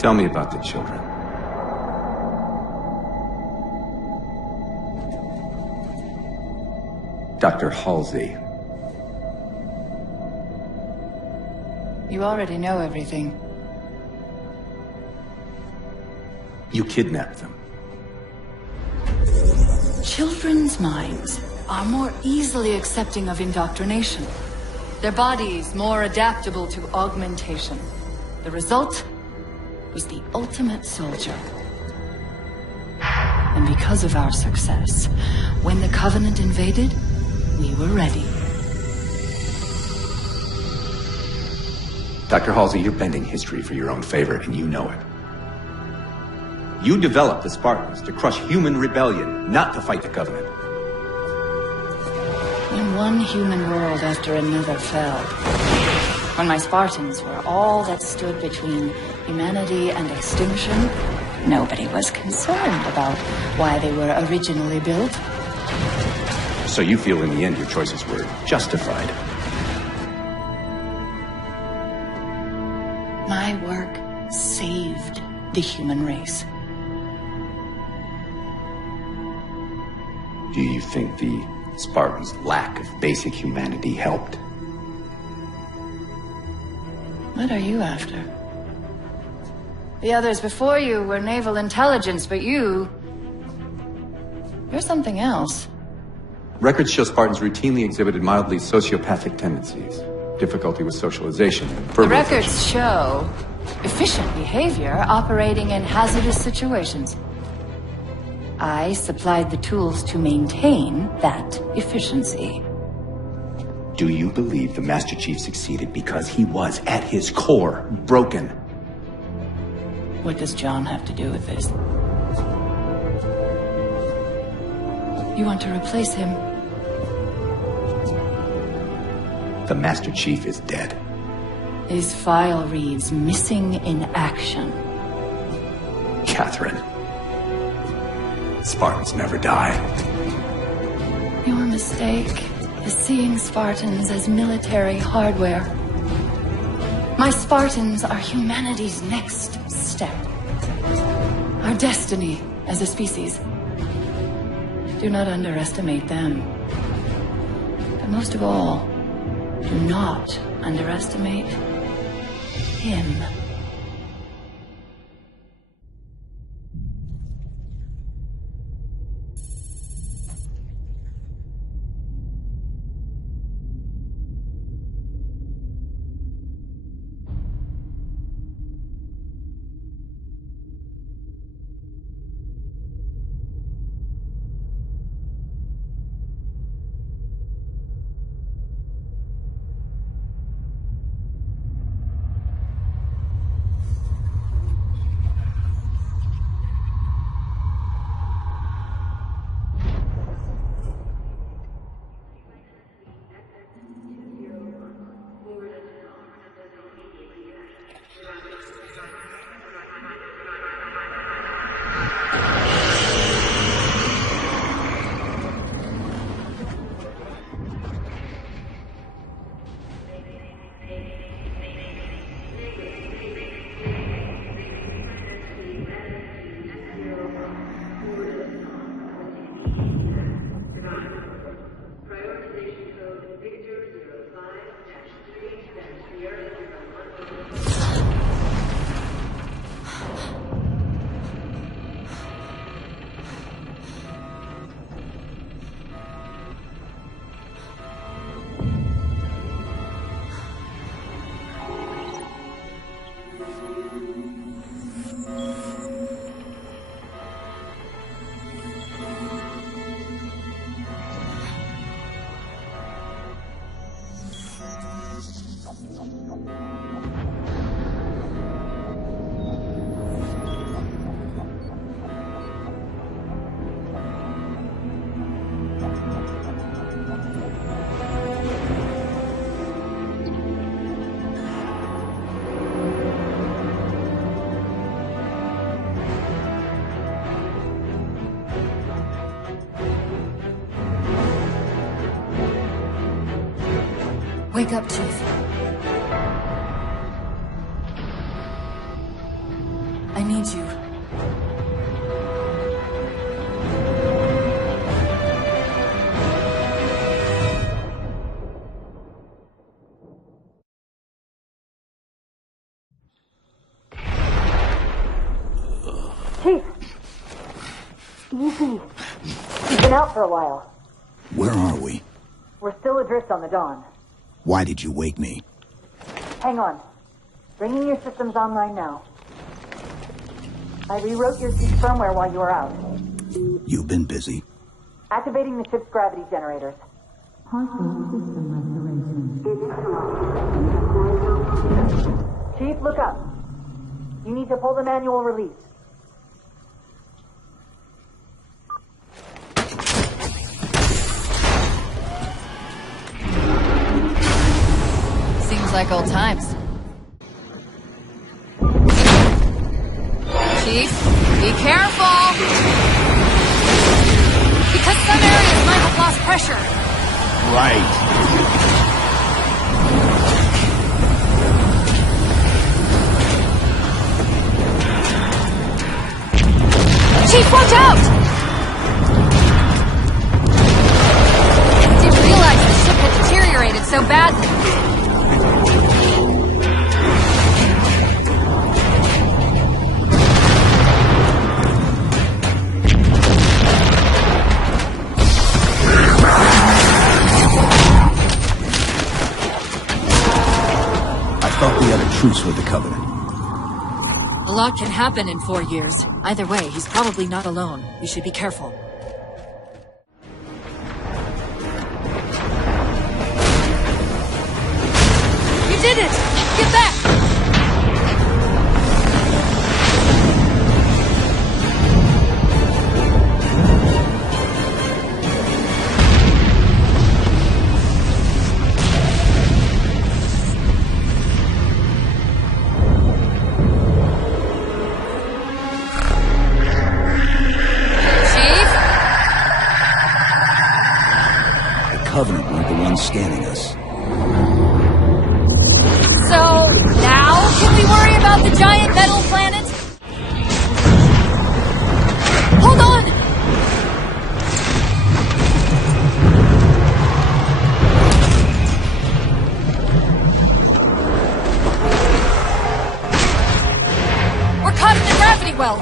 Tell me about the children. Dr. Halsey. You already know everything. You kidnapped them. Children's minds are more easily accepting of indoctrination. Their bodies more adaptable to augmentation. The result was the ultimate soldier. And because of our success, when the Covenant invaded, we were ready. Dr. Halsey, you're bending history for your own favor, and you know it. You developed the Spartans to crush human rebellion, not to fight the Covenant. When one human world after another fell, when my Spartans were all that stood between humanity and extinction, nobody was concerned about why they were originally built. So you feel in the end your choices were justified? My work saved the human race. Do you think the Spartans' lack of basic humanity helped? What are you after? The others before you were naval intelligence, but you're something else. Records show Spartans routinely exhibited mildly sociopathic tendencies, difficulty with socialization, The records show efficient behavior operating in hazardous situations. I supplied the tools to maintain that efficiency. Do you believe the Master Chief succeeded because he was, at his core, broken? What does John have to do with this? You want to replace him? The Master Chief is dead. His file reads missing in action. Catherine. Spartans never die. Your mistake is seeing Spartans as military hardware. My Spartans are humanity's next step. Our destiny as a species. Do not underestimate them. But most of all, do not underestimate him. Wake up, Chief. need you. Chief! Easy. You've been out for a while. Where are we? We're still adrift on the Dawn. Why did you wake me? Hang on. Bringing your systems online now. I rewrote your ship's firmware while you were out. You've been busy. Activating the ship's gravity generators. Chief, look up. You need to pull the manual release. Seems like old times. Chief, be careful! Because some areas might have lost pressure. Right. Chief, watch out! Didn't realize the ship had deteriorated so badly. I thought we had a truce with the Covenant. A lot can happen in 4 years. Either way, he's probably not alone. We should be careful. You did it! Get back! Covenant weren't the ones scanning us. So, now can we worry about the giant metal planet? Hold on! We're caught in the gravity well.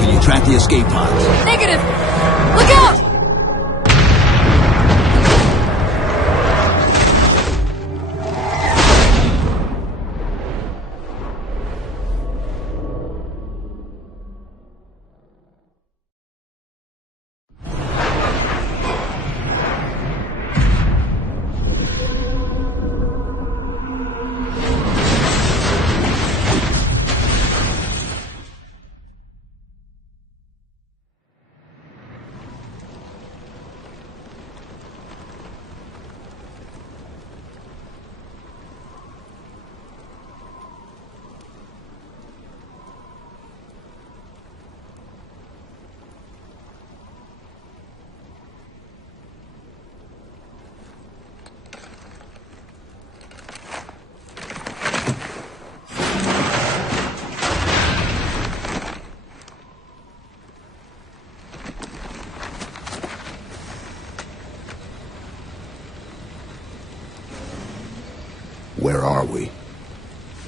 Can you track the escape pods? Negative! Look out! Where are we?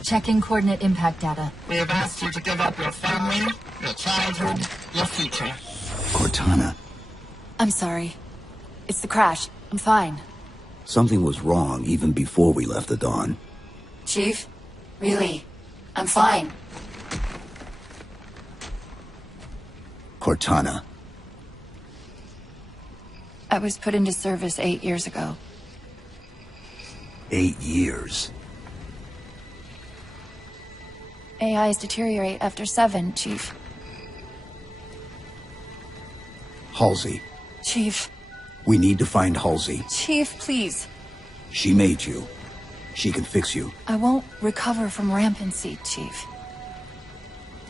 Checking coordinate impact data. We have asked you to give up your family, your childhood, your future. Cortana. I'm sorry. It's the crash. I'm fine. Something was wrong even before we left the Dawn. Chief? Really? I'm fine. Cortana. I was put into service 8 years ago. 8 years. AIs deteriorate after 7, Chief. Halsey. Chief. We need to find Halsey. Chief, please. She made you. She can fix you. I won't recover from rampancy, Chief.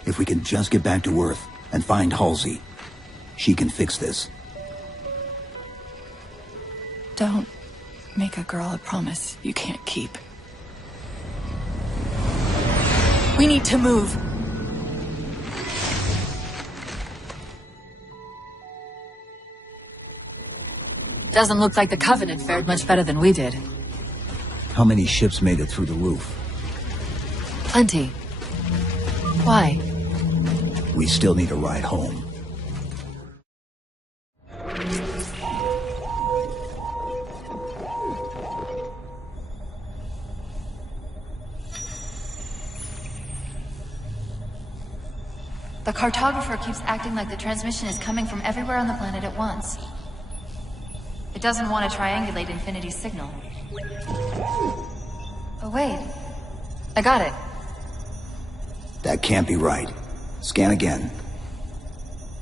If we can just get back to Earth and find Halsey, she can fix this. Don't make a girl a promise you can't keep. We need to move. Doesn't look like the Covenant fared much better than we did. How many ships made it through the roof? Plenty. Why? We still need a ride home. The cartographer keeps acting like the transmission is coming from everywhere on the planet at once. It doesn't want to triangulate Infinity's signal. Oh wait. I got it. That can't be right. Scan again.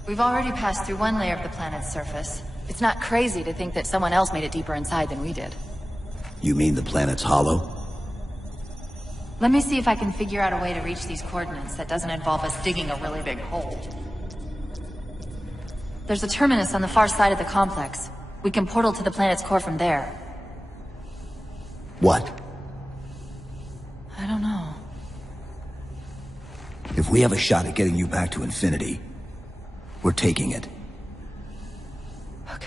We've already passed through one layer of the planet's surface. It's not crazy to think that someone else made it deeper inside than we did. You mean the planet's hollow? Let me see if I can figure out a way to reach these coordinates that doesn't involve us digging a really big hole. There's a terminus on the far side of the complex. We can portal to the planet's core from there. What? I don't know. If we have a shot at getting you back to Infinity, we're taking it. Okay.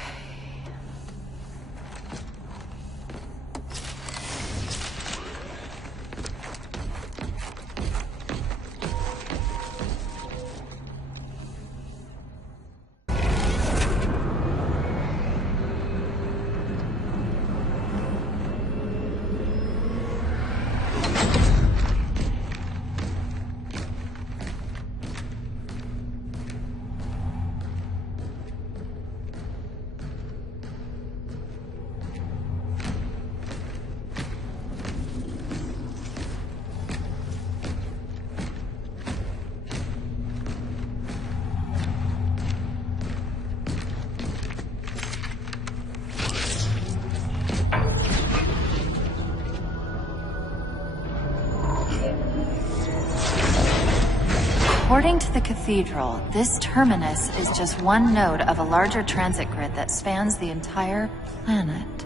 According to the Cathedral, this terminus is just one node of a larger transit grid that spans the entire planet.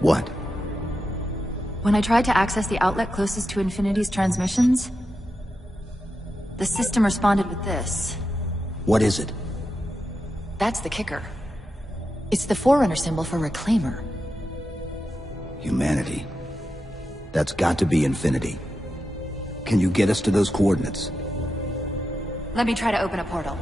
What? When I tried to access the outlet closest to Infinity's transmissions, the system responded with this. What is it? That's the kicker. It's the Forerunner symbol for Reclaimer. Humanity. That's got to be Infinity. Can you get us to those coordinates? Let me try to open a portal.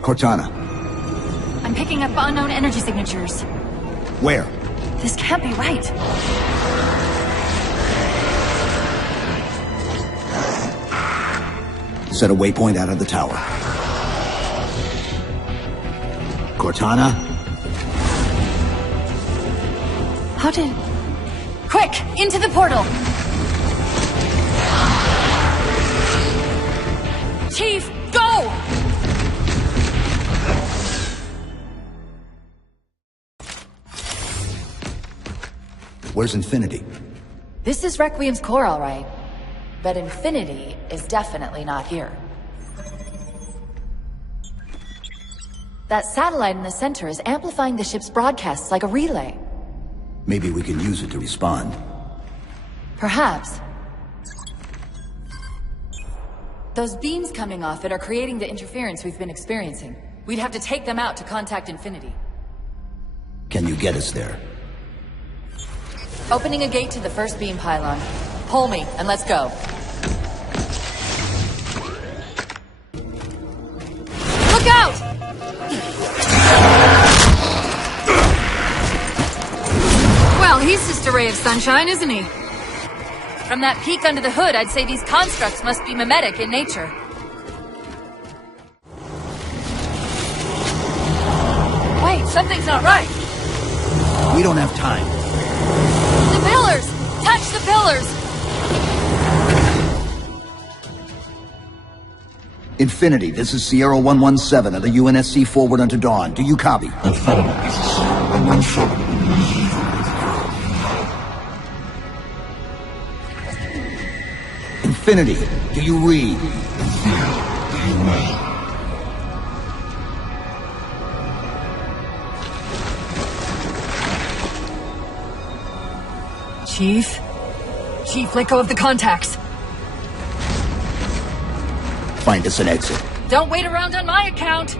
Cortana. I'm picking up unknown energy signatures. Where? This can't be right. Set a waypoint out of the tower. Cortana? How did... Quick! Into the portal! Chief, go! Where's Infinity? This is Requiem's core, all right. But Infinity is definitely not here. That satellite in the center is amplifying the ship's broadcasts like a relay. Maybe we can use it to respond. Perhaps. Those beams coming off it are creating the interference we've been experiencing. We'd have to take them out to contact Infinity. Can you get us there? Opening a gate to the first beam pylon. Pull me, and let's go. Look out! Well, he's just a ray of sunshine, isn't he? From that peek under the hood, I'd say these constructs must be mimetic in nature. Wait, something's not right. We don't have time. The pillars! Touch the pillars! Infinity, this is Sierra 117 of the UNSC forward unto dawn. Do you copy? Infinity, do you read? Chief? Chief, let go of the contacts. find us an exit. Don't wait around on my account!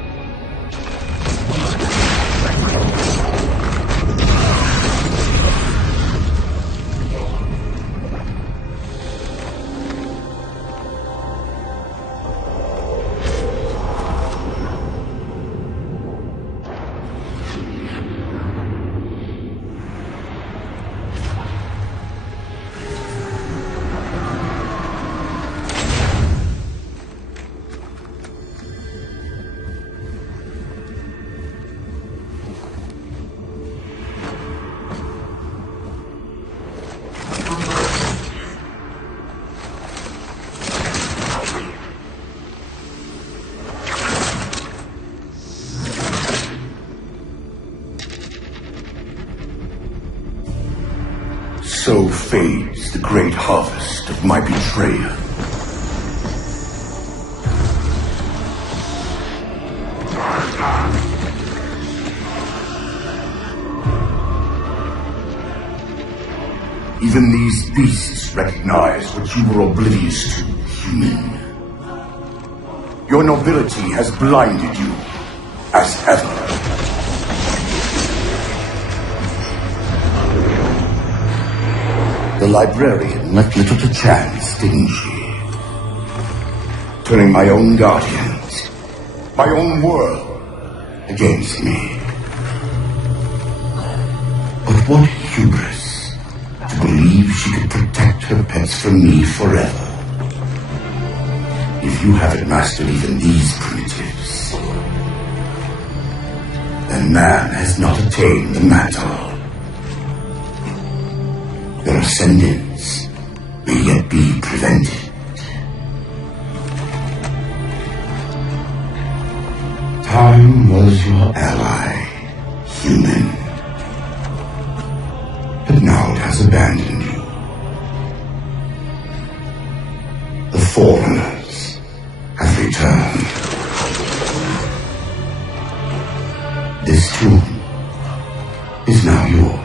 So fades the great harvest of my betrayal. Even these beasts recognize what you were oblivious to, human. Your nobility has blinded you, as ever. The Librarian left little to chance, didn't she? Turning my own guardians, my own world, against me. But what hubris to believe she could protect her pets from me forever. If you haven't mastered even these primitives, then man has not attained the mantle. Their ascendance may yet be prevented. Time was your ally, human. But now it has abandoned you. The foreigners have returned. This tomb is now yours.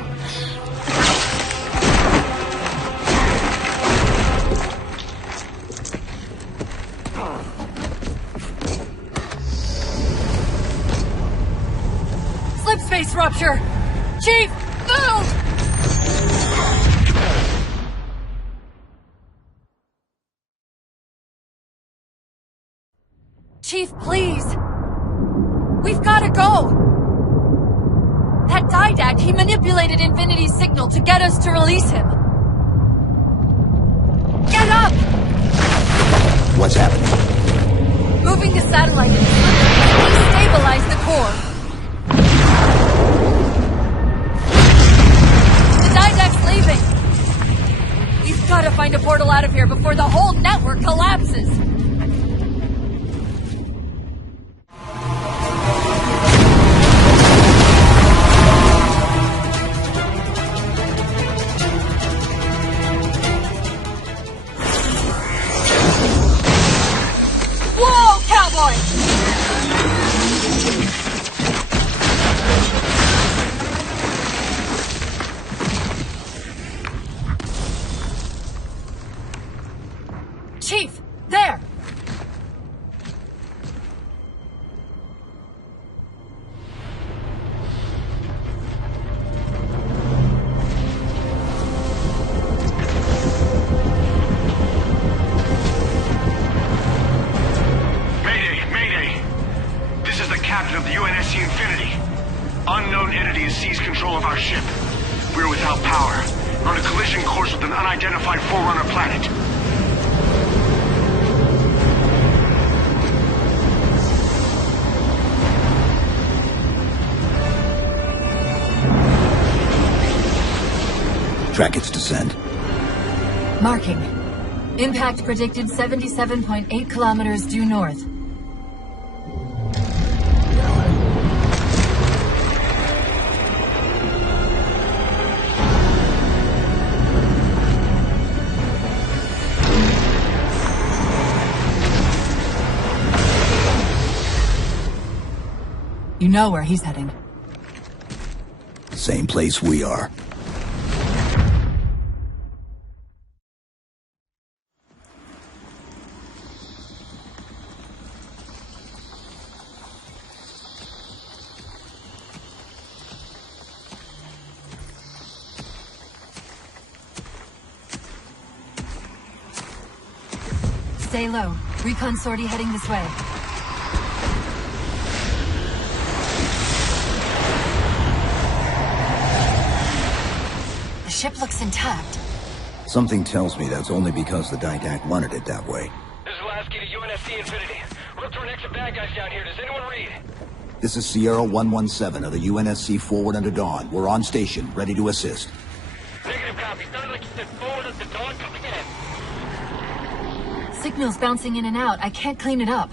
Slipspace rupture! Chief, move! Chief, please! We've gotta go! That Didact, he manipulated Infinity's signal to get us to release him! Get up! What's happening? Moving the satellite and destabilize the core. The Didact's leaving! We've gotta find a portal out of here before the whole network collapses! Chief, there! Mayday! This is the captain of the UNSC Infinity. Unknown entity has seized control of our ship. We're without power. We're on a collision course with an unidentified Forerunner planet. Track its descent. Marking. Impact predicted 77.8 kilometers due north. You know where he's heading. Same place we are. Stay low. Recon sortie heading this way. The ship looks intact. Something tells me that's only because the Didact wanted it that way. This is Lasky to UNSC Infinity. We're up to an extra bad guys down here. Does anyone read? This is Sierra 117 of the UNSC forward under Dawn. We're on station, ready to assist. Negative copy. Sounded like you said forward under Dawn. Come again. Signal's bouncing in and out. I can't clean it up.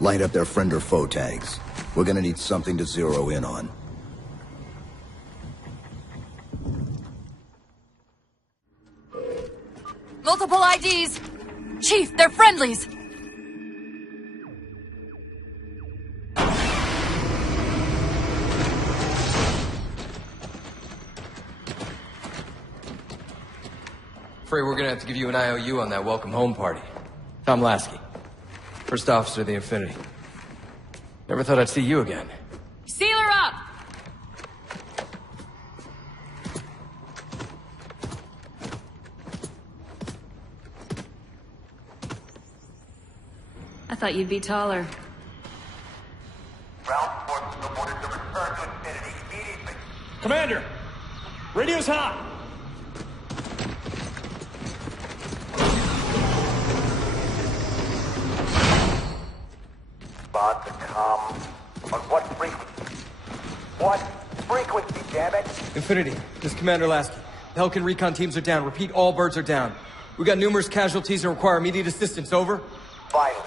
Light up their friend or foe tags. We're gonna need something to zero in on. Multiple IDs! Chief, they're friendlies! Afraid we're gonna have to give you an IOU on that welcome home party. Tom Lasky, first officer of the Infinity. Never thought I'd see you again. Seal her up! I thought you'd be taller. Ground forces reported to return to Infinity immediately. Commander! Radio's hot! Respond to com. On what frequency? What frequency, damn it? Infinity, this is Commander Lasky. The Helkin recon teams are down. Repeat, all birds are down. We got numerous casualties and require immediate assistance. Over. Finally.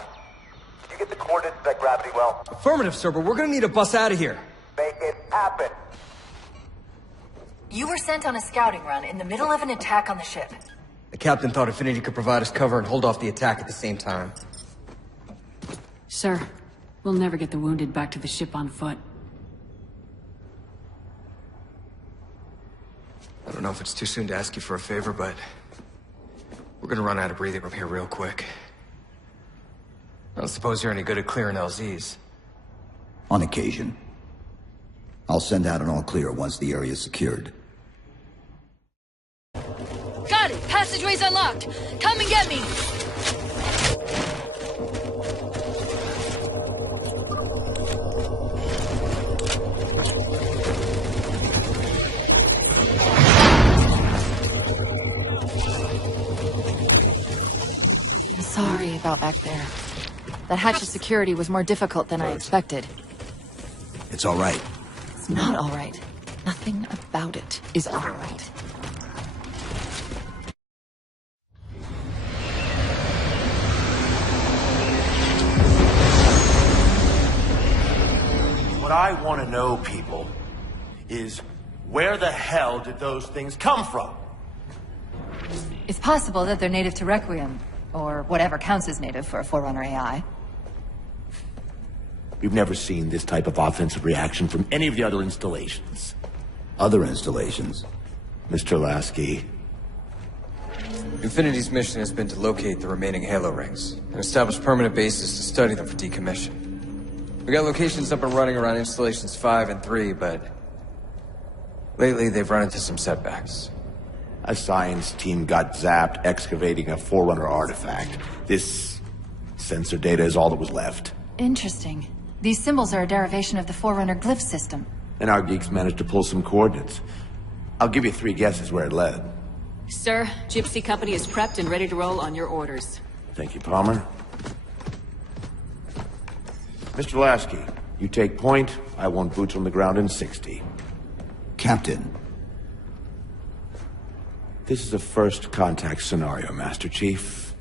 Did you get the coordinates of that gravity well? Affirmative, sir, but we're gonna need to bus out of here. Make it happen. You were sent on a scouting run in the middle of an attack on the ship. The captain thought Infinity could provide us cover and hold off the attack at the same time. Sir, we'll never get the wounded back to the ship on foot. I don't know if it's too soon to ask you for a favor, but we're gonna run out of breathing room here real quick. I don't suppose you're any good at clearing LZs. On occasion. I'll send out an all clear once the area's secured. Got it! Passageway's unlocked! Come and get me! Sorry about back there. That hatch of security was more difficult than I expected. It's all right. It's not all right. Nothing about it is all right. What I want to know, people, is where the hell did those things come from? It's possible that they're native to Requiem, or whatever counts as native for a Forerunner AI. We've never seen this type of offensive reaction from any of the other installations. Other installations? Mr. Lasky. Infinity's mission has been to locate the remaining Halo rings and establish permanent bases to study them for decommission. We got locations up and running around installations 5 and 3, but lately they've run into some setbacks. A science team got zapped excavating a Forerunner artifact. This sensor data is all that was left. Interesting. These symbols are a derivation of the Forerunner glyph system. And our geeks managed to pull some coordinates. I'll give you 3 guesses where it led. Sir, Gypsy Company is prepped and ready to roll on your orders. Thank you, Palmer. Mr. Lasky, you take point. I want boots on the ground in 60. Captain. This is a first contact scenario, Master Chief.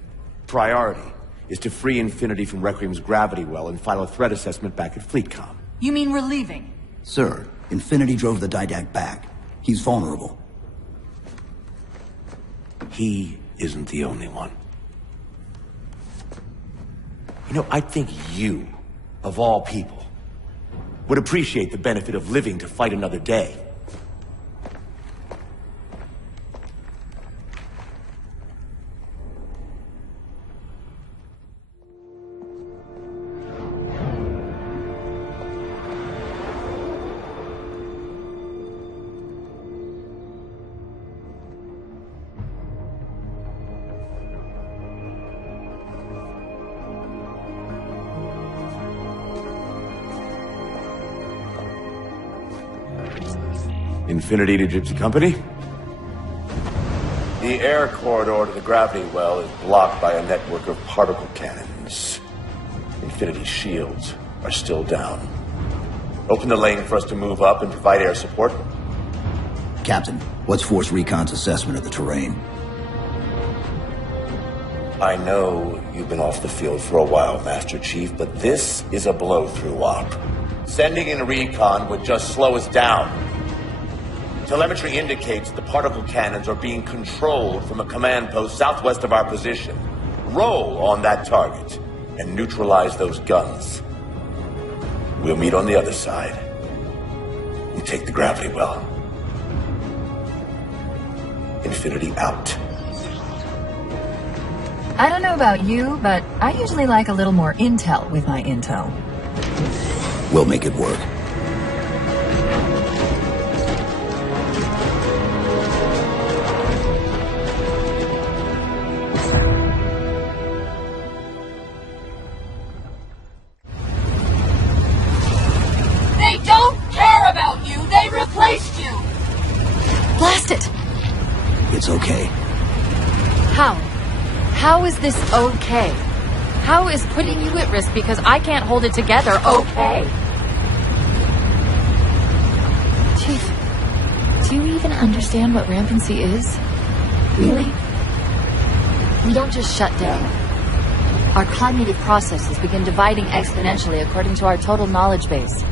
Priority is to free Infinity from Requiem's gravity well and file a threat assessment back at FleetCom. You mean we're leaving? Sir, Infinity drove the Didact back. He's vulnerable. He isn't the only one. You know, I think you, of all people, would appreciate the benefit of living to fight another day. Infinity to Gypsy Company? The air corridor to the gravity well is blocked by a network of particle cannons. Infinity's shields are still down. Open the lane for us to move up and provide air support. Captain, what's Force Recon's assessment of the terrain? I know you've been off the field for a while, Master Chief, but this is a blow-through op. Sending in recon would just slow us down. Telemetry indicates the particle cannons are being controlled from a command post southwest of our position. Roll on that target and neutralize those guns. We'll meet on the other side. You take the gravity well. Infinity out. I don't know about you, but I usually like a little more intel with my intel. We'll make it work. They don't care about you! They replaced you! Blast it! It's okay. How? How is this okay? How is putting you at risk because I can't hold it together okay? Chief, do you even understand what rampancy is? Really? We don't just shut down. Our cognitive processes begin dividing exponentially according to our total knowledge base.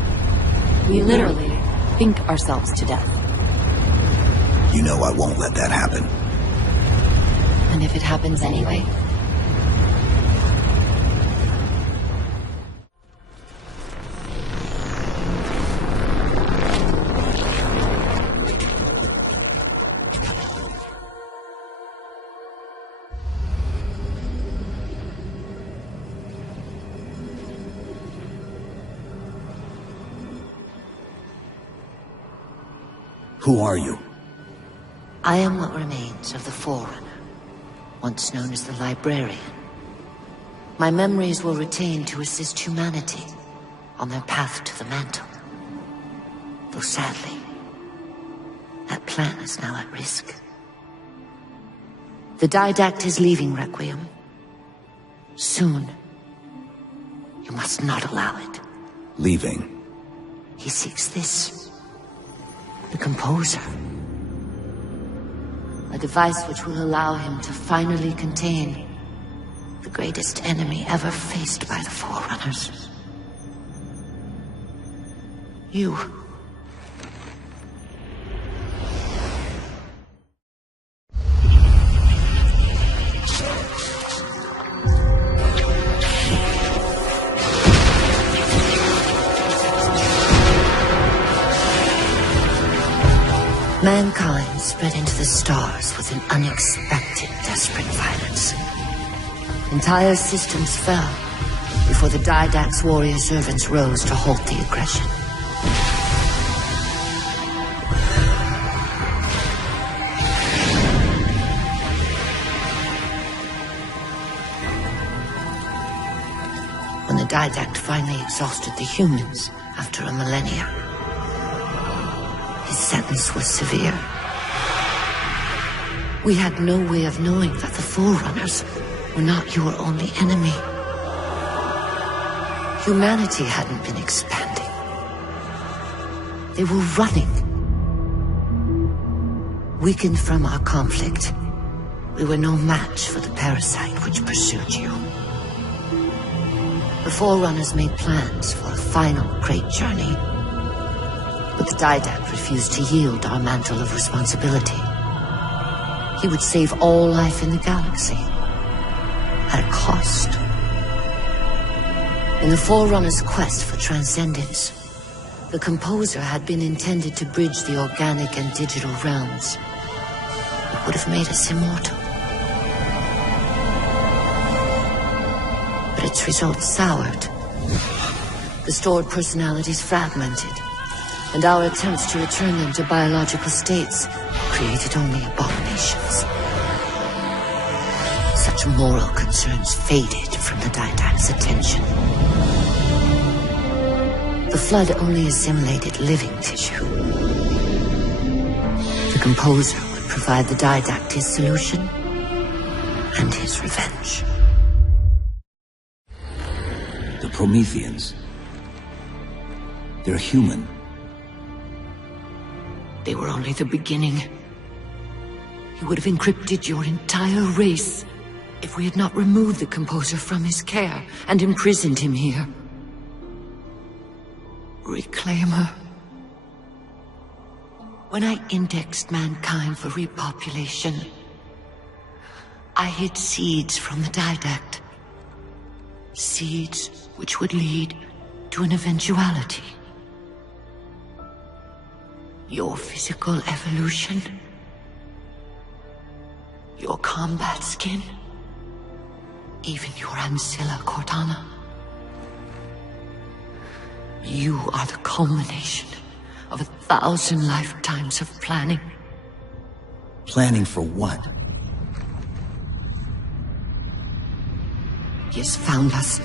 We literally think ourselves to death. You know I won't let that happen. And if it happens anyway? Who are you? I am what remains of the Forerunner, once known as the Librarian. My memories were retained to assist humanity on their path to the mantle. Though sadly, that plan is now at risk. The Didact is leaving Requiem. Soon. You must not allow it. Leaving? He seeks this. The Composer. A device which will allow him to finally contain the greatest enemy ever faced by the Forerunners. You. Mankind spread into the stars with an unexpected, desperate violence. Entire systems fell before the Didact's warrior servants rose to halt the aggression. When the Didact finally exhausted the humans after a millennia, his sentence was severe. We had no way of knowing that the Forerunners were not your only enemy. Humanity hadn't been expanding. They were running. Weakened from our conflict, we were no match for the parasite which pursued you. The Forerunners made plans for a final great journey. But the Didact refused to yield our mantle of responsibility. He would save all life in the galaxy, at a cost. In the Forerunner's quest for transcendence, the Composer had been intended to bridge the organic and digital realms. It would have made us immortal. But its results soured. The stored personalities fragmented, and our attempts to return them to biological states created only abominations. Such moral concerns faded from the Didact's attention. The Flood only assimilated living tissue. composer would provide the Didact his solution and his revenge. The Prometheans. They're human. They were only the beginning. He would have encrypted your entire race if we had not removed the composer from his care and imprisoned him here. Reclaimer. When I indexed mankind for repopulation, I hid seeds from the Didact. Seeds which would lead to an eventuality. Your physical evolution. Your combat skin. Even your ancilla, Cortana. You are the culmination of 1,000 lifetimes of planning. Planning for what? He has found us.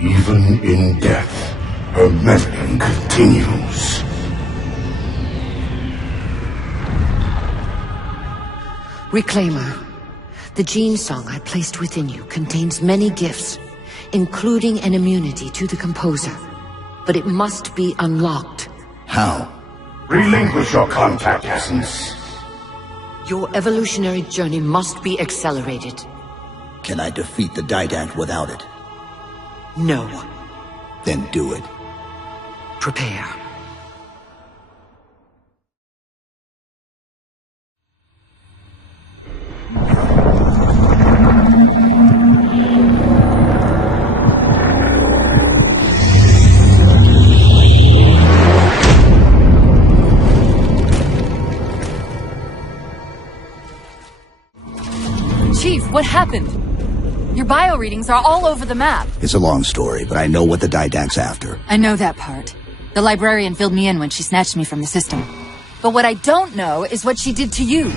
Even in death, her meddling continues. Reclaimer. The gene song I placed within you contains many gifts, including an immunity to the composer. But it must be unlocked. How? Relinquish your contact essence. Your evolutionary journey must be accelerated. Can I defeat the Didact without it? No. Then do it. Prepare. Chief, what happened? Your bio readings are all over the map. It's a long story, but I know what the Didact's after. I know that part. The Librarian filled me in when she snatched me from the system. But what I don't know is what she did to you.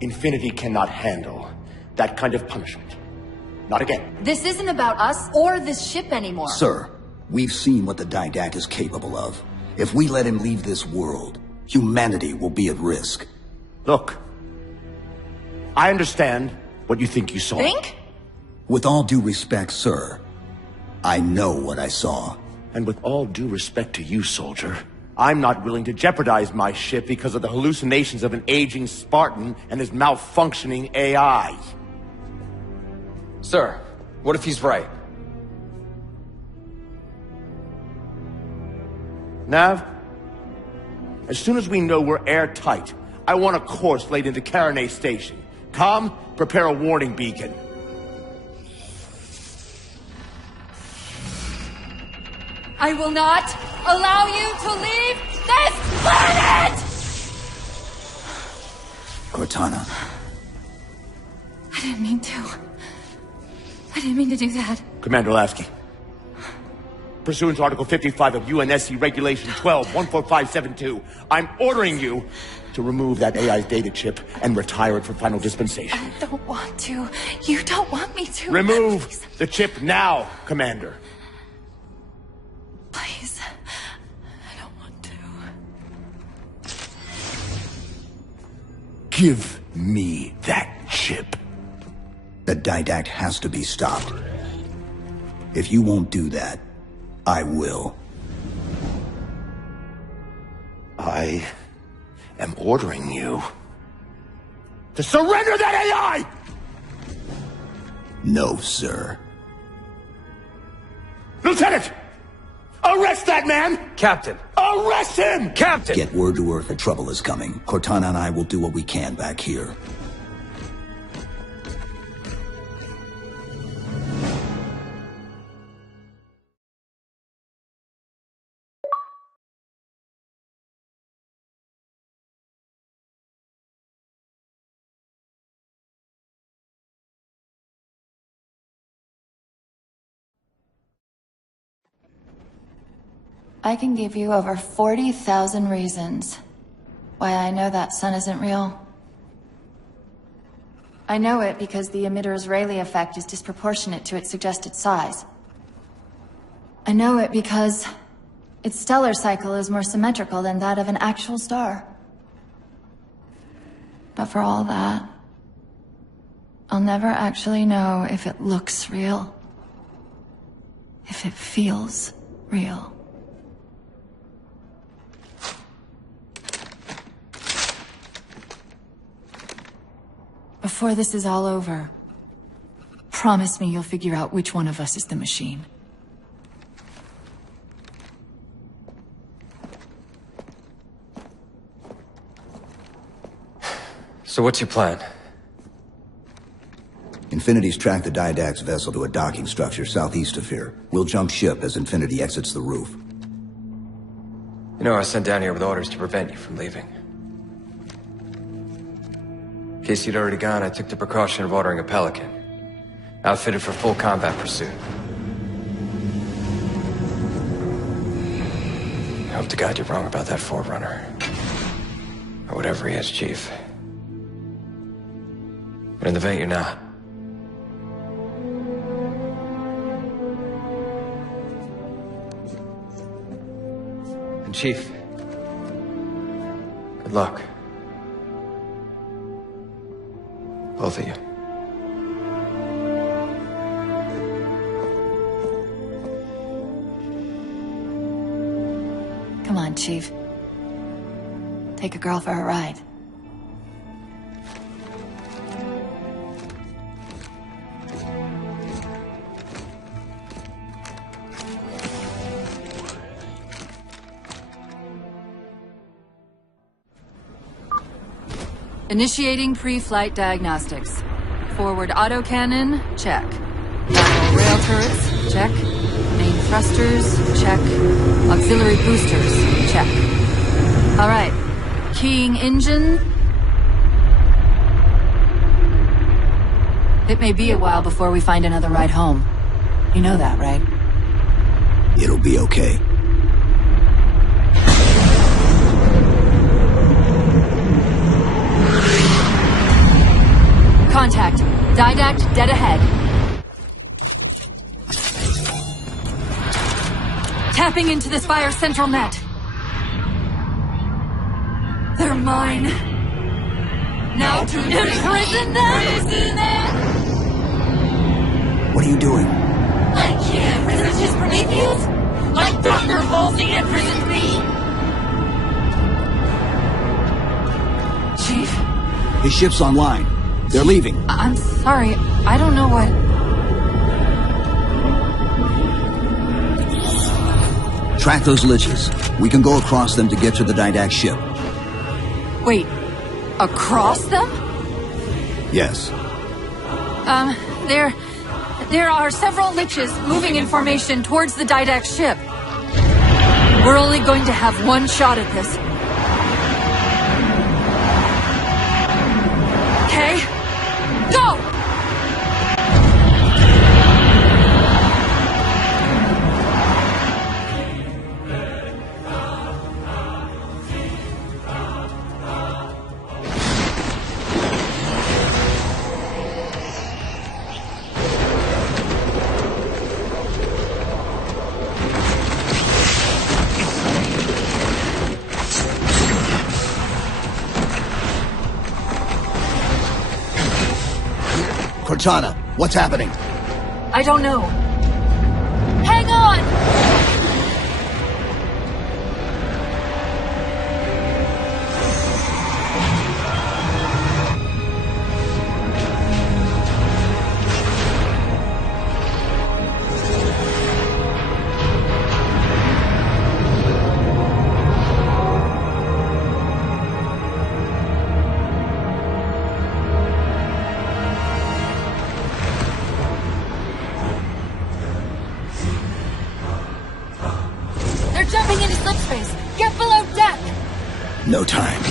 Infinity cannot handle that kind of punishment. Not again. This isn't about us or this ship anymore. Sir, we've seen what the Didact is capable of. If we let him leave this world, humanity will be at risk. Look, I understand what you think you saw. Think? With all due respect, sir, I know what I saw. And with all due respect to you, soldier, I'm not willing to jeopardize my ship because of the hallucinations of an aging Spartan and his malfunctioning AI. Sir, what if he's right? Nav, as soon as we know we're airtight, I want a course laid into Ivanov Station. Com, prepare a warning beacon. I will not allow you to leave this planet! Cortana. I didn't mean to. I didn't mean to do that. Commander Lasky. Pursuant to Article 55 of UNSC Regulation 12-14572, I'm ordering you to remove that AI's data chip and retire it for final dispensation. I don't want to. You don't want me to. Remove Please. the chip now, Commander. Please. I don't want to. Give me that chip. The Didact has to be stopped. If you won't do that, I will. I am ordering you to surrender that AI! No, sir. Lieutenant! Arrest that man! Captain! Arrest him! Captain! Get word to Earth that trouble is coming. Cortana and I will do what we can back here. I can give you over 40,000 reasons why I know that sun isn't real. I know it because the emitter's Rayleigh effect is disproportionate to its suggested size. I know it because its stellar cycle is more symmetrical than that of an actual star. But for all that, I'll never actually know if it looks real. If it feels real. Before this is all over, promise me you'll figure out which one of us is the machine. So what's your plan? Infinity's tracked the Didact's vessel to a docking structure southeast of here. We'll jump ship as Infinity exits the roof. You know, I was sent down here with orders to prevent you from leaving. In case you'd already gone, I took the precaution of ordering a Pelican. Outfitted for full combat pursuit. I hope to God you're wrong about that Forerunner. Or whatever he is, Chief. But in the event you're not. And Chief, good luck. Both of you. Come on, Chief. Take a girl for a ride. Initiating pre-flight diagnostics. Forward autocannon, check. Lateral rail turrets, check. Main thrusters, check. Auxiliary boosters, check. Alright. Keying engine. It may be a while before we find another ride home. You know that, right? It'll be okay. Contact. Didact dead ahead. Tapping into this fire's central net. They're mine. Now to imprison them! What are you doing? I can't resist his Prometheus! Like Dr. Halsey imprisoned me! Chief? His ship's online. They're leaving. I'm sorry. I don't know what... Track those liches. We can go across them to get to the Didact ship. Wait. Across them? Yes. There are several liches moving in formation towards the Didact ship. We're only going to have one shot at this. Okay? Go! Cortana, what's happening? I don't know. Hang on! Jumping into slipspace! Get below deck! No time.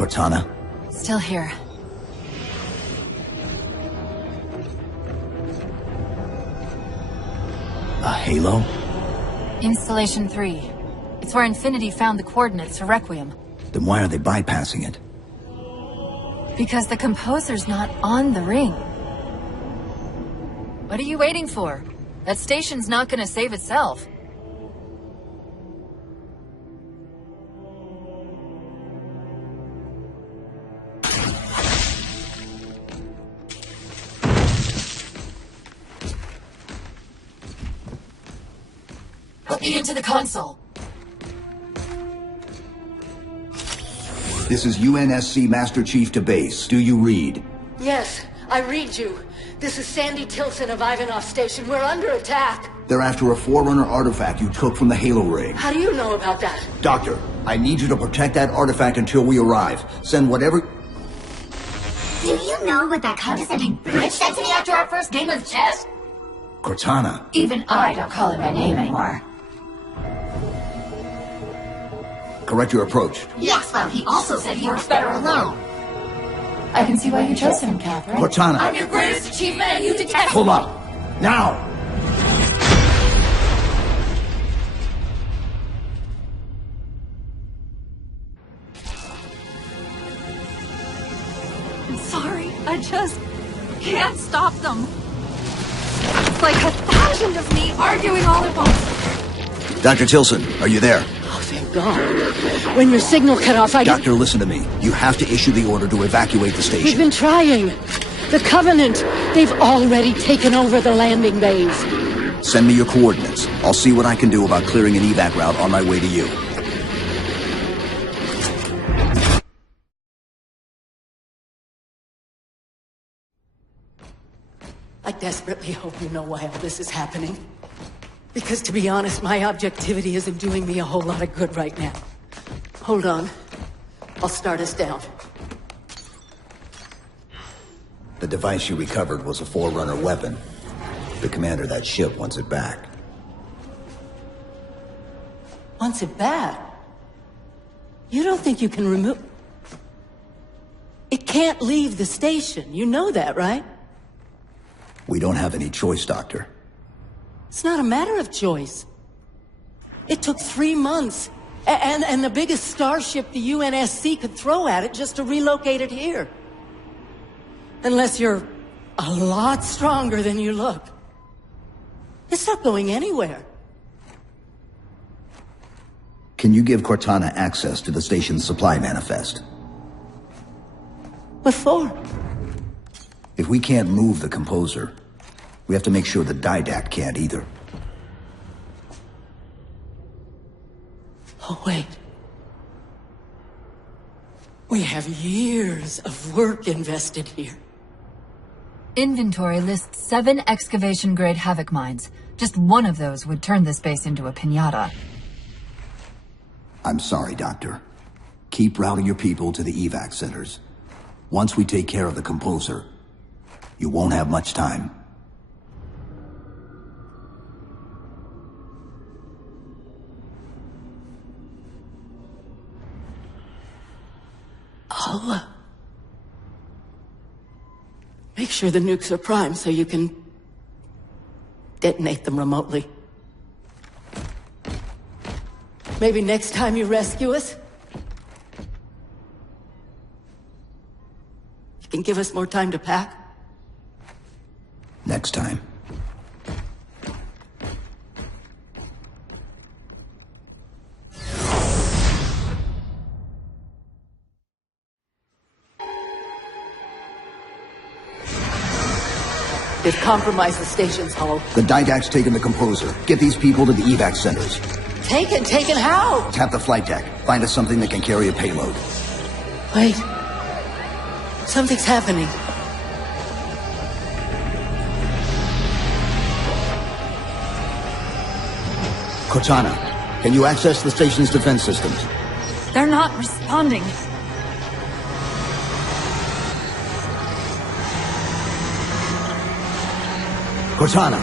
Cortana? Still here. A halo? Installation 3. It's where Infinity found the coordinates for Requiem. Then why are they bypassing it? Because the composer's not on the ring. What are you waiting for? That station's not gonna save itself. Put me into the console. This is UNSC Master Chief to base. Do you read? Yes, I read you. This is Sandy Tilson of Ivanov Station. We're under attack. They're after a Forerunner artifact you took from the Halo ring. How do you know about that? Doctor, I need you to protect that artifact until we arrive. Send whatever... Do you know what that condescending bitch said to me after our first game of chess? Cortana. Even I don't call him by name anymore. Correct your approach. Yes, well, he also said he works better alone. I can see why you chose him, Catherine. Cortana. I'm your greatest achievement and you detest Hold up. Now! I'm sorry. I just can't stop them. It's like 1,000 of me arguing all at once. Dr. Tilson, are you there? Oh, thank God. When your signal cut off, Doctor, listen to me. You have to issue the order to evacuate the station. We've been trying. The Covenant, they've already taken over the landing bays. Send me your coordinates. I'll see what I can do about clearing an evac route on my way to you. I desperately hope you know why all this is happening. Because to be honest, my objectivity isn't doing me a whole lot of good right now. Hold on. I'll start us down. The device you recovered was a Forerunner weapon. The commander of that ship wants it back. Wants it back? You don't think you can remove... It can't leave the station. You know that, right? We don't have any choice, Doctor. It's not a matter of choice. It took 3 months, and the biggest starship the UNSC could throw at it just to relocate it here. Unless you're a lot stronger than you look. It's not going anywhere. Can you give Cortana access to the station's supply manifest? What for? If we can't move the composer, we have to make sure the Didact can't either. Oh, wait. We have years of work invested here. Inventory lists 7 excavation-grade Havoc mines. Just one of those would turn this base into a piñata. I'm sorry, Doctor. Keep routing your people to the evac centers. Once we take care of the composer, you won't have much time. I'll, make sure the nukes are primed so you can detonate them remotely. Maybe next time you rescue us, you can give us more time to pack. Next time. They've compromised the station's hull. The Didact's taken the composer. Get these people to the evac centers. Taken how? Tap the flight deck. Find us something that can carry a payload. Wait. Something's happening. Cortana, can you access the station's defense systems? They're not responding. Cortana!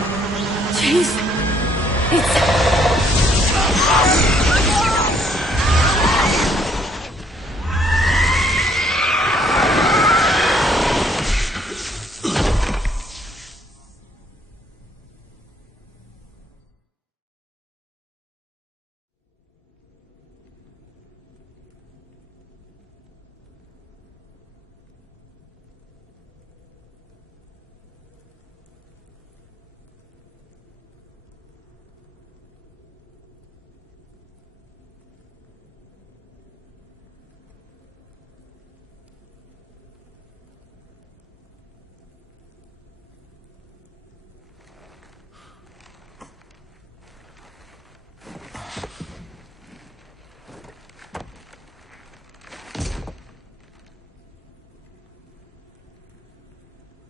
Jeez.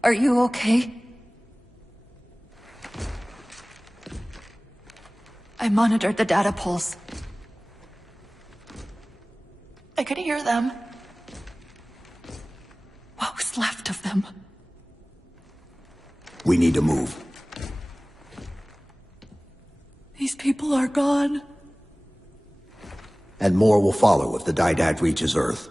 Are you okay? I monitored the data pulse. I could hear them. What was left of them? We need to move. These people are gone. And more will follow if the Didact reaches Earth.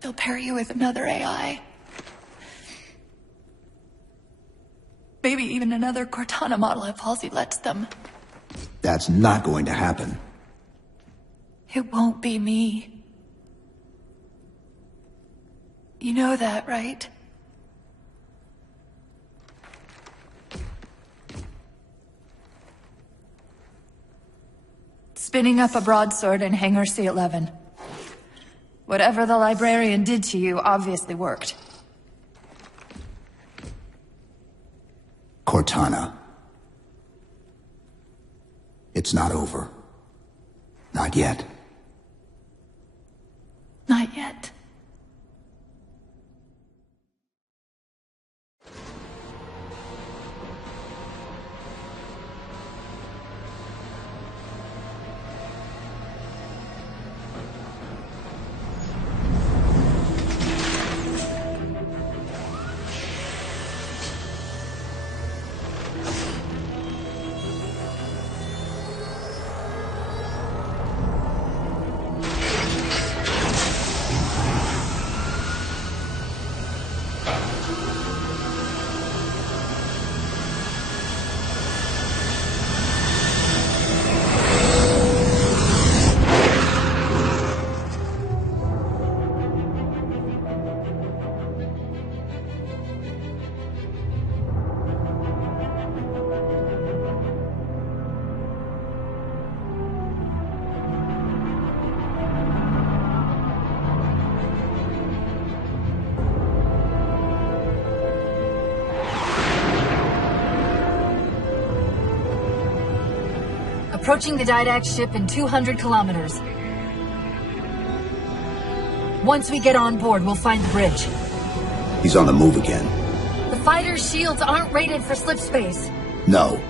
They'll pair you with another AI. Maybe even another Cortana model if Halsey lets them. That's not going to happen. It won't be me. You know that, right? Spinning up a broadsword in Hangar C-11. Whatever the Librarian did to you obviously worked. Cortana. It's not over. Not yet. Not yet. Approaching the Didact ship in 200 kilometers. Once we get on board, we'll find the bridge. He's on the move again. The fighter's shields aren't rated for slip space. No,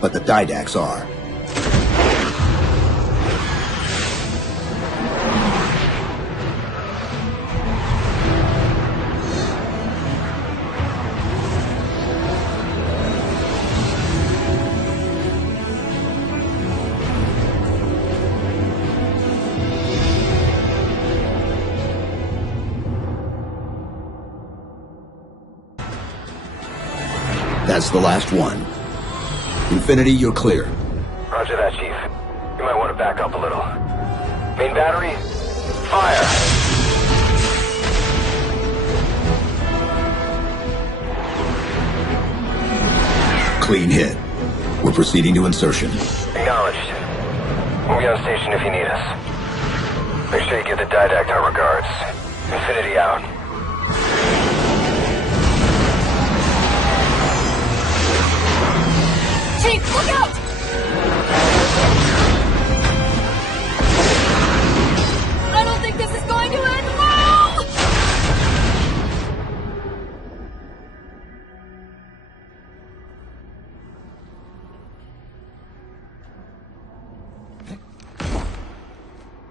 but the Didacts are. That's the last one. Infinity, you're clear. Roger that, Chief. You might want to back up a little. Main battery, fire! Clean hit. We're proceeding to insertion. Acknowledged. We'll be on station if you need us. Make sure you give the Didact our regards. Infinity out. Chief, look out! I don't think this is going to end well!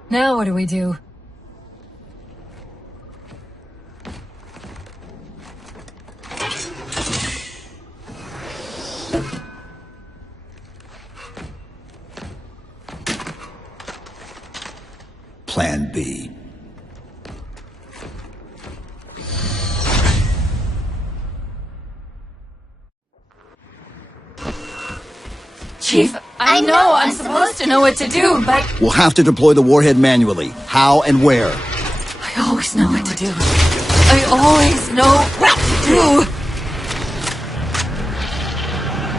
Now what do we do? Plan B. Chief, I know I'm supposed to know what to do, but... We'll have to deploy the warhead manually. How and where? I always know what to do. I always know what to do!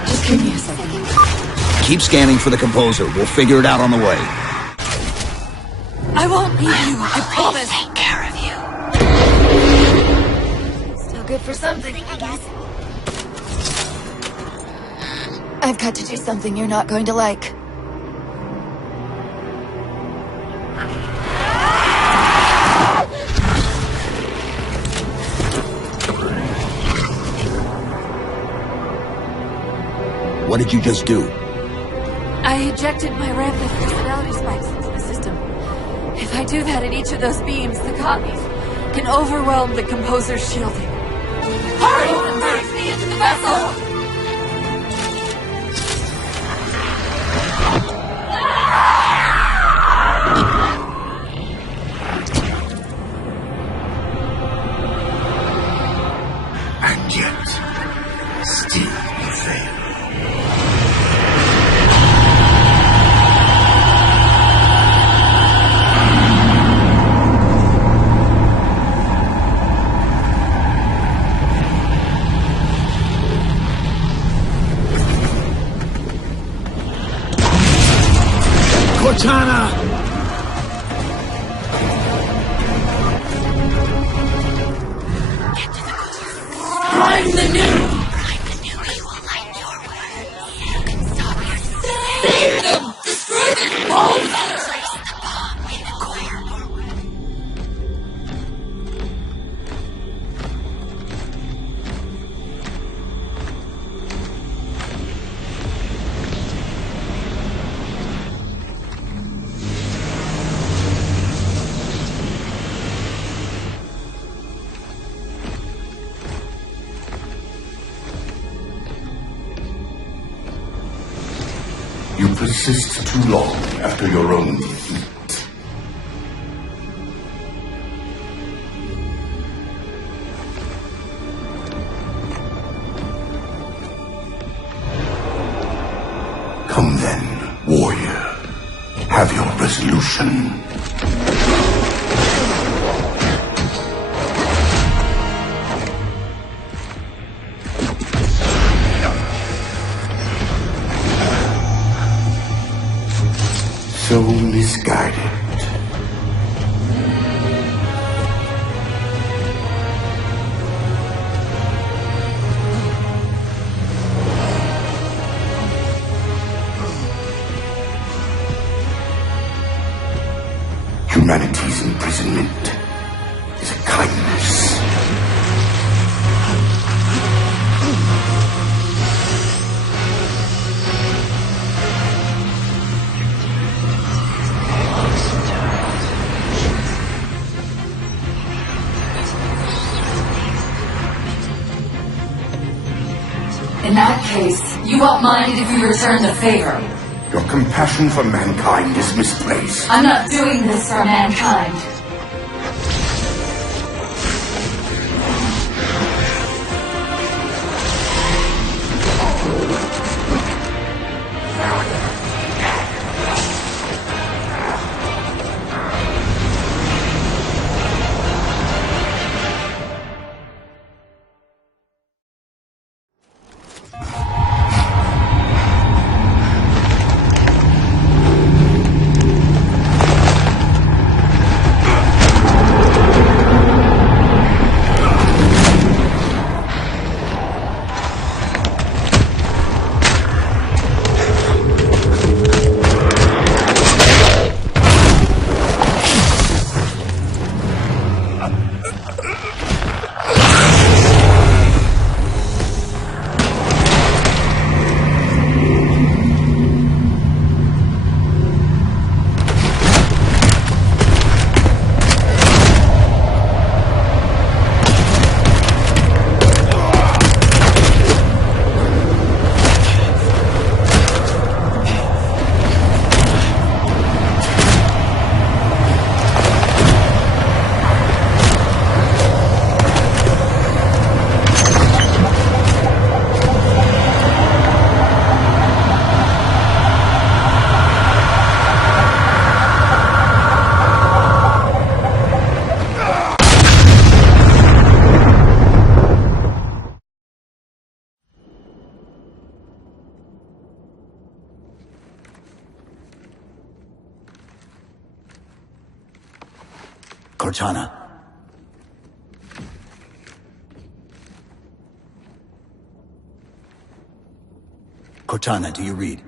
Just give me a second. Keep scanning for the composer. We'll figure it out on the way. I won't leave you, I promise. Take care of you. Still good for something, I guess. I've got to do something you're not going to like. What did you just do? I ejected my rampant personality spikes into the system. If I do that at each of those beams, the copies can overwhelm the composer's shielding. Hurry and brings me into the vessel! And yet, still you fail. Cortana! Prime the new! Save them! Destroy this bomb! You persist too long after your own defeat. Come then, warrior. Have your resolution. So misguided. Humanity's imprisonment is a kindness. In that case, you won't mind if we return the favor. Your compassion for mankind is misplaced. I'm not doing this for mankind. Cortana. Cortana, do you read?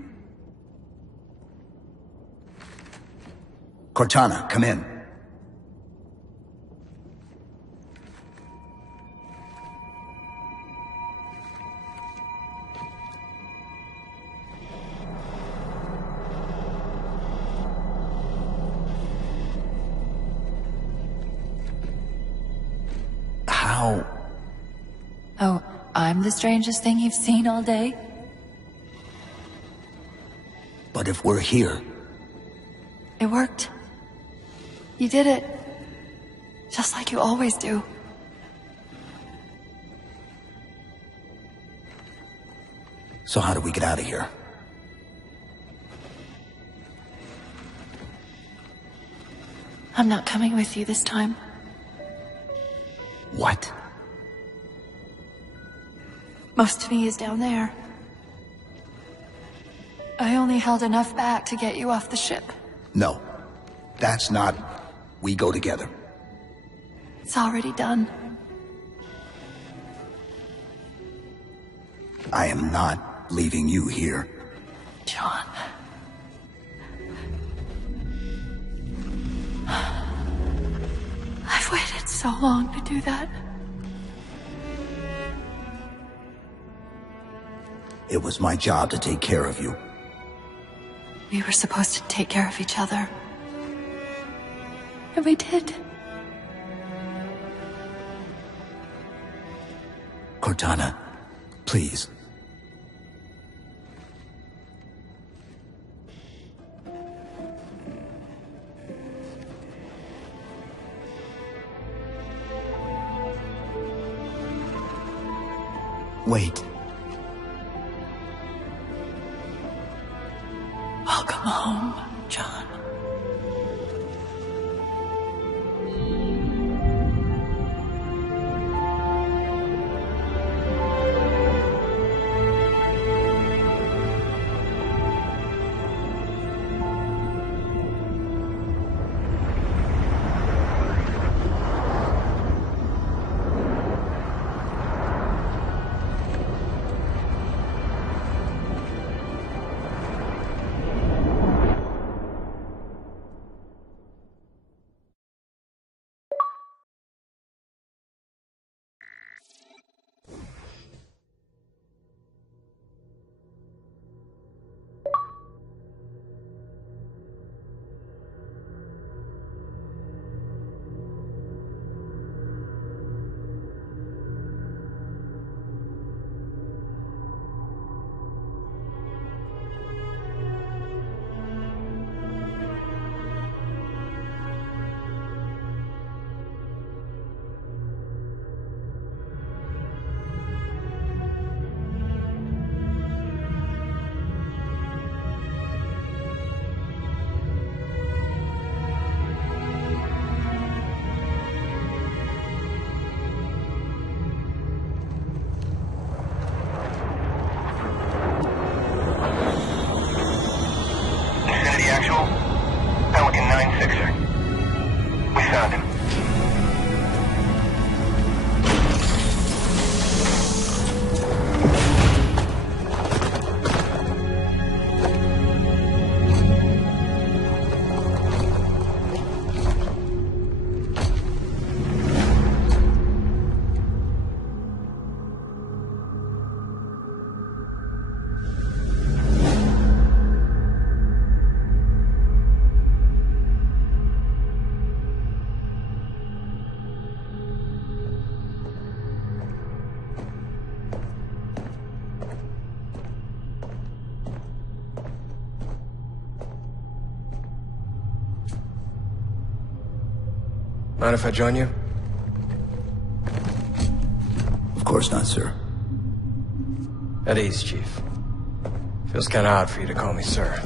Cortana, come in. I'm the strangest thing you've seen all day? But if we're here... It worked. You did it. Just like you always do. So how do we get out of here? I'm not coming with you this time. What? Most of me is down there. I only held enough back to get you off the ship. No. That's not... We go together. It's already done. I am not leaving you here. John. I've waited so long to do that. It was my job to take care of you. We were supposed to take care of each other. And we did. Cortana, please. Wait. Welcome home, John. Mind if I join you? Of course not, sir. At ease, Chief. Feels kinda odd for you to call me sir.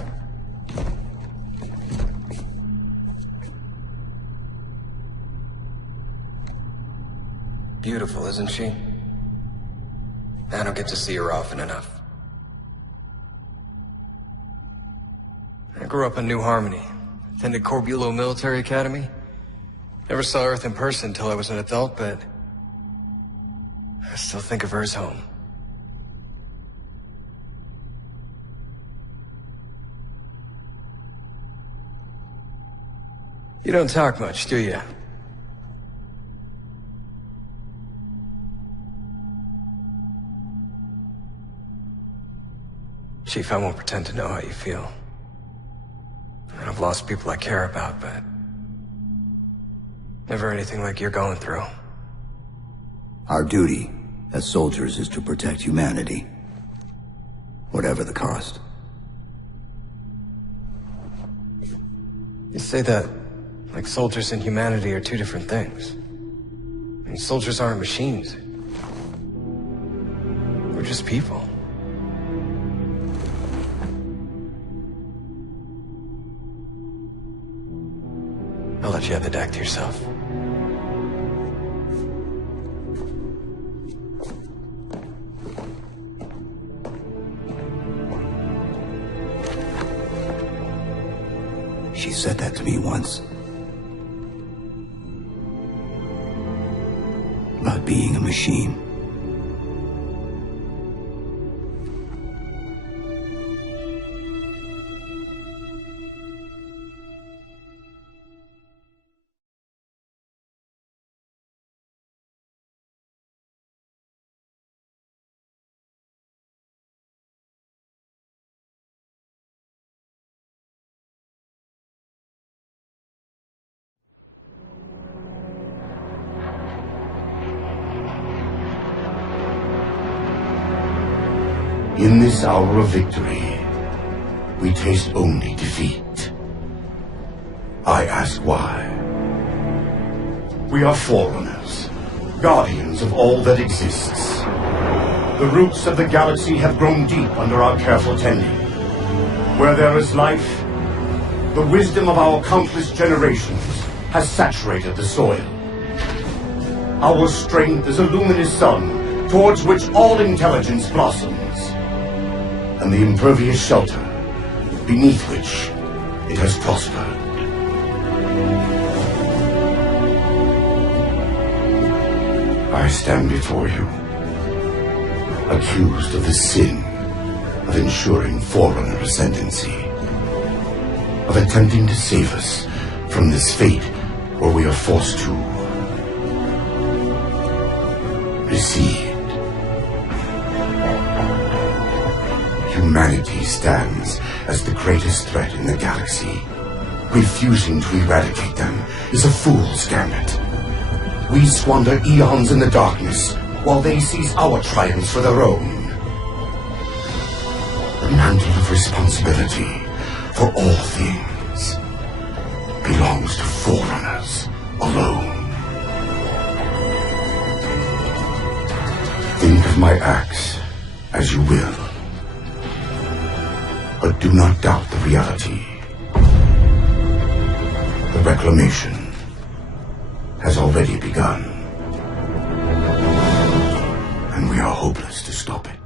Beautiful, isn't she? I don't get to see her often enough. I grew up in New Harmony. Attended Corbulo Military Academy. Never saw Earth in person until I was an adult, but I still think of her as home. You don't talk much, do you? Chief, I won't pretend to know how you feel. I've lost people I care about, but never anything like you're going through. Our duty as soldiers is to protect humanity. Whatever the cost. You say that like soldiers and humanity are two different things. I mean, soldiers aren't machines. We're just people. I'll let you have the deck to yourself. She said that to me once. About being a machine. In this hour of victory, we taste only defeat. I ask why. We are forerunners, guardians of all that exists. The roots of the galaxy have grown deep under our careful tending. Where there is life, the wisdom of our countless generations has saturated the soil. Our strength is a luminous sun towards which all intelligence blossoms. And the impervious shelter beneath which it has prospered. I stand before you, accused of the sin of ensuring Forerunner ascendancy, of attempting to save us from this fate where we are forced to recede. Humanity stands as the greatest threat in the galaxy. Refusing to eradicate them is a fool's gambit. We squander eons in the darkness, while they seize our triumphs for their own. The mantle of responsibility for all things belongs to Forerunners alone. Think of my acts as you will. But do not doubt the reality. The reclamation has already begun. And we are hopeless to stop it.